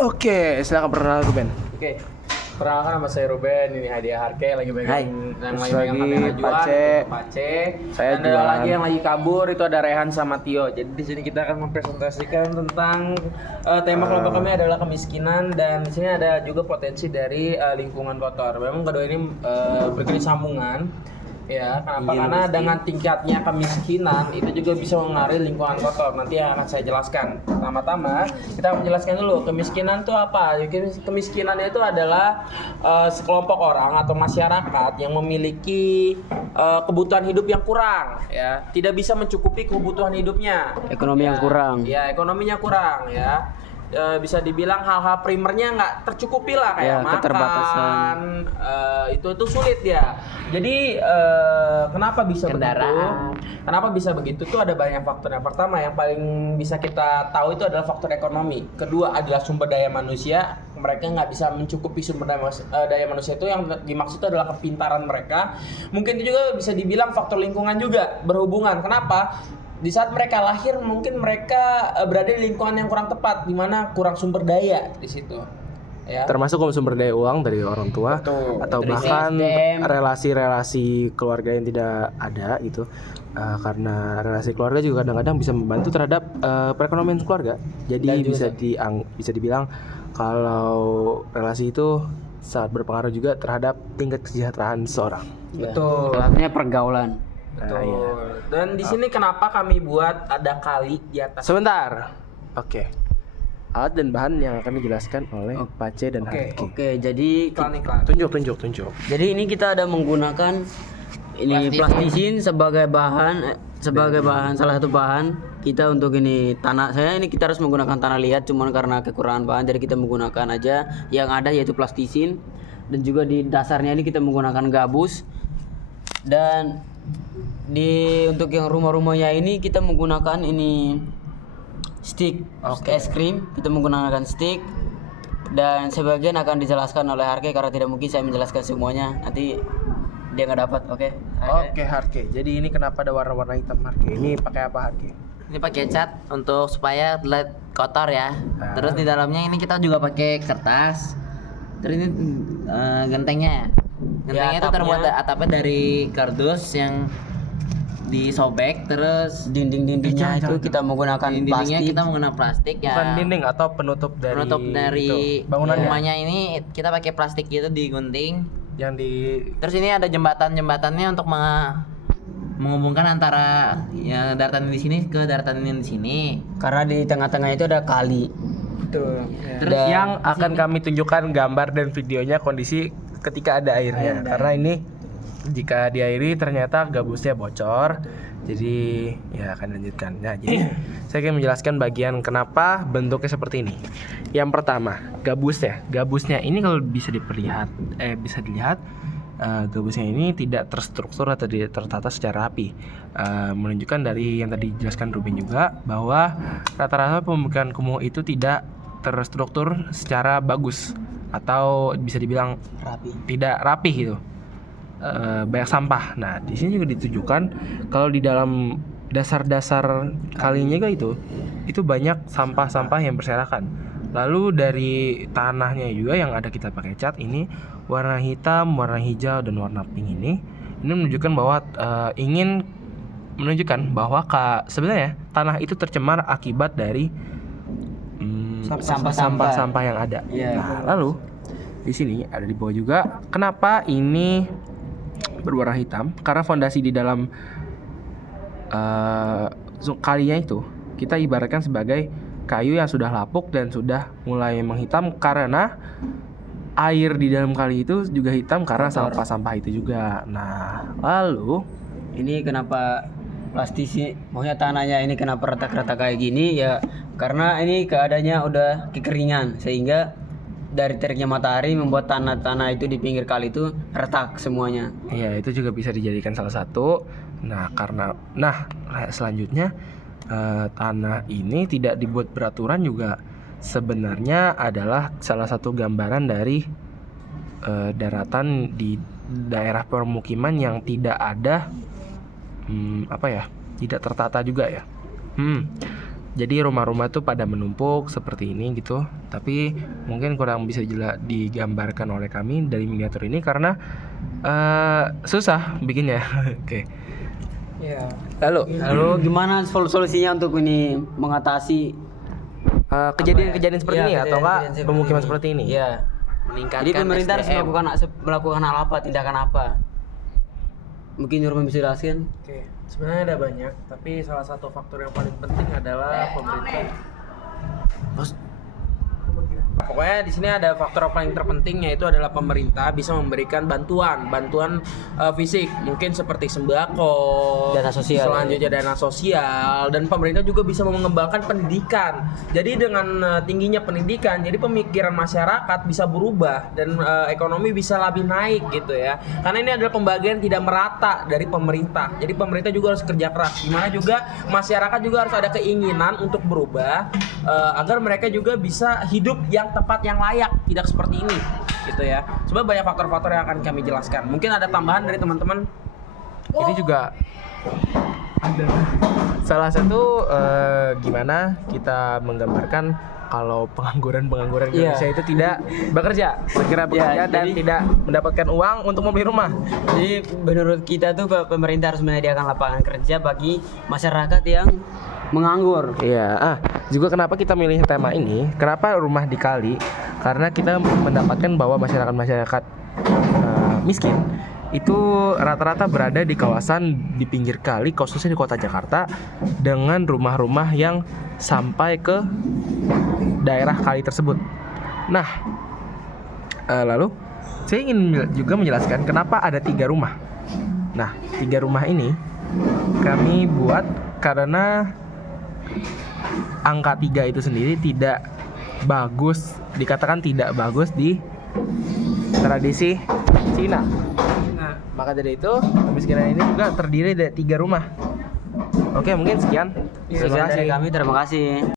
Oke, silakan perkenalan Ruben. Oke, perkenalkan nama saya Ruben, ini Hadiah Harke lagi pegang yang lagi Lagi pegang kamera Juan, Pace. itu Pace. Saya Dan ada Juan. lagi yang lagi kabur itu ada Rehan sama Tio. Jadi di sini kita akan mempresentasikan tentang tema kelompok kami adalah kemiskinan dan di sini ada juga potensi dari lingkungan kotor. Memang kedua ini berkesinambungan. Ya, kenapa? Karena dengan tingkatnya kemiskinan itu juga bisa mengaruhi lingkungan kotor. Nanti yang akan saya jelaskan. Pertama-tama kita menjelaskan dulu kemiskinan itu apa. Kemiskinan itu adalah sekelompok orang atau masyarakat yang memiliki kebutuhan hidup yang kurang, ya, tidak bisa mencukupi kebutuhan hidupnya. Ekonomi yang kurang. Ya, ekonominya kurang, ya. Bisa dibilang hal-hal primernya nggak tercukupi lah kayak Ya, makan, keterbatasan. itu sulit ya. Jadi kenapa bisa Kendaraan. begitu? Kenapa bisa begitu? Tuh ada banyak faktor. Yang pertama yang paling bisa kita tahu itu adalah faktor ekonomi. Kedua adalah sumber daya manusia. Mereka nggak bisa mencukupi sumber daya manusia itu yang dimaksud itu adalah kepintaran mereka. Mungkin itu juga bisa dibilang faktor lingkungan juga berhubungan. Kenapa? Di saat mereka lahir mungkin mereka berada di lingkungan yang kurang tepat, di mana kurang sumber daya di situ. Ya. Termasuk sumber daya uang dari orang tua. Betul. Atau Dari bahkan SDM. relasi-relasi keluarga yang tidak ada gitu. Karena relasi keluarga juga kadang-kadang bisa membantu terhadap perekonomian keluarga. Jadi Dan juga bisa dibilang kalau relasi itu sangat berpengaruh juga terhadap tingkat kesejahteraan seseorang. Betul. Salah satunya pergaulan. Betul. iya. Dan di sini kenapa kami buat ada kali di atas? Sebentar. Oke. Alat dan bahan yang akan dijelaskan oleh Pace dan Oke. Harki. Oke, jadi Iklan. Tunjuk. jadi ini kita ada menggunakan ini plastisin sebagai bahan salah satu bahan kita untuk ini tanah. Saya ini kita harus menggunakan tanah liat cuman karena kekurangan bahan jadi kita menggunakan aja yang ada yaitu plastisin dan juga di dasarnya ini kita menggunakan gabus dan untuk yang rumah-rumahnya ini kita menggunakan ini stick es krim, kita menggunakan stick dan sebagian akan dijelaskan oleh Harke karena tidak mungkin saya menjelaskan semuanya, nanti dia nggak dapat. Oke, Harke. Jadi ini kenapa ada warna-warna hitam, Harke? Ini pakai apa, Harke? Ini pakai cat untuk supaya terlihat kotor ya. Terus di dalamnya ini kita juga pakai kertas. Terus ini gentengnya. Gentengnya itu terbuat atapnya dari kardus yang disobek, terus dinding-dindingnya itu kita menggunakan dindingnya plastik. kita menggunakan plastik ya. Bukan dinding atau penutup dari itu, bangunannya rumahnya ini kita pakai plastik gitu digunting. yang di Terus ini ada jembatannya untuk menghubungkan antara ya daratan di sini ke daratan yang di sini. Karena di tengah-tengah itu ada kali. Betul. Terus yang akan kami tunjukkan gambar dan videonya kondisi ketika ada airnya. Karena ini jika diairi ternyata gabusnya bocor. Jadi ya akan lanjutkan. Nah, jadi saya akan menjelaskan bagian kenapa bentuknya seperti ini. Yang pertama, gabusnya. Gabusnya ini kalau bisa dilihat, gabusnya ini tidak terstruktur atau tidak tertata secara rapi. Menunjukkan dari yang tadi dijelaskan Ruben juga bahwa rata-rata pembukaan kumuh itu tidak terstruktur secara bagus atau bisa dibilang tidak rapi gitu. Banyak sampah. Nah, di sini juga ditujukan kalau di dalam dasar-dasar kalinya itu banyak sampah-sampah yang berserakan. Lalu dari tanahnya juga yang ada kita pakai cat ini warna hitam, warna hijau dan warna pink ini menunjukkan bahwa ingin menunjukkan bahwa sebenarnya tanah itu tercemar akibat dari sampah-sampah yang ada. Nah, lalu di sini ada di bawah juga kenapa ini berwarna hitam? Karena fondasi di dalam kalinya itu kita ibaratkan sebagai kayu yang sudah lapuk dan sudah mulai menghitam karena air di dalam kali itu juga hitam karena sampah-sampah itu juga. Nah, lalu Ini kenapa plastisi, maksudnya tanahnya ini kenapa retak-retak kayak gini ya? Karena ini keadaannya udah kekeringan sehingga dari teriknya matahari membuat tanah-tanah itu di pinggir kali itu retak semuanya. ya itu juga bisa dijadikan salah satu. Selanjutnya tanah ini tidak dibuat beraturan juga sebenarnya adalah salah satu gambaran dari daratan di daerah permukiman yang tidak ada tidak tertata juga ya. Jadi rumah-rumah tuh pada menumpuk seperti ini gitu. Tapi mungkin kurang bisa digambarkan oleh kami dari miniatur ini karena susah bikinnya. Oke. Ya. Lalu gimana solusinya untuk ini mengatasi Kejadian-kejadian seperti Iya, ini atau kejadian-kejadian enggak seperti pemukiman ini. seperti ini? Iya. Meningkatkan Jadi pemerintah harus SDM. melakukan hal apa, tindakan apa? Mungkin Nurman bisa jelaskan? Oke, sebenarnya ada banyak, tapi salah satu faktor yang paling penting adalah pemerintah. Pokoknya di sini ada faktor paling terpenting yaitu adalah pemerintah bisa memberikan bantuan fisik, mungkin seperti sembako, Dana sosial. selanjutnya dana sosial, dan pemerintah juga bisa mengembangkan pendidikan. Jadi dengan tingginya pendidikan, jadi pemikiran masyarakat bisa berubah dan ekonomi bisa lebih naik gitu ya. Karena ini adalah pembagian tidak merata dari pemerintah. Jadi pemerintah juga harus kerja keras. Gimana juga masyarakat juga harus ada keinginan untuk berubah agar mereka juga bisa hidup yang tepat, yang layak, tidak seperti ini gitu ya. Coba banyak faktor-faktor yang akan kami jelaskan. Mungkin ada tambahan dari teman-teman. Ini juga salah satu gimana kita menggambarkan kalau pengangguran di Iya. Indonesia itu tidak bekerja, segera bekerja dan jadi- tidak mendapatkan uang untuk membeli rumah. Jadi menurut kita tuh pemerintah harus menyediakan lapangan kerja bagi masyarakat yang menganggur. Iya, juga kenapa kita milih tema ini? Kenapa rumah di kali? Karena kita mendapatkan bahwa masyarakat miskin itu rata-rata berada di kawasan di pinggir kali, khususnya di kota Jakarta, dengan rumah-rumah yang sampai ke daerah kali tersebut. Nah, lalu saya ingin juga menjelaskan kenapa ada 3 rumah. Nah, 3 rumah ini kami buat karena angka 3 itu sendiri tidak bagus, dikatakan tidak bagus di tradisi Cina. Nah, Maka dari itu kemiskinan ini juga terdiri dari 3 rumah. Oke, mungkin sekian. Sekian dari kami, terima kasih.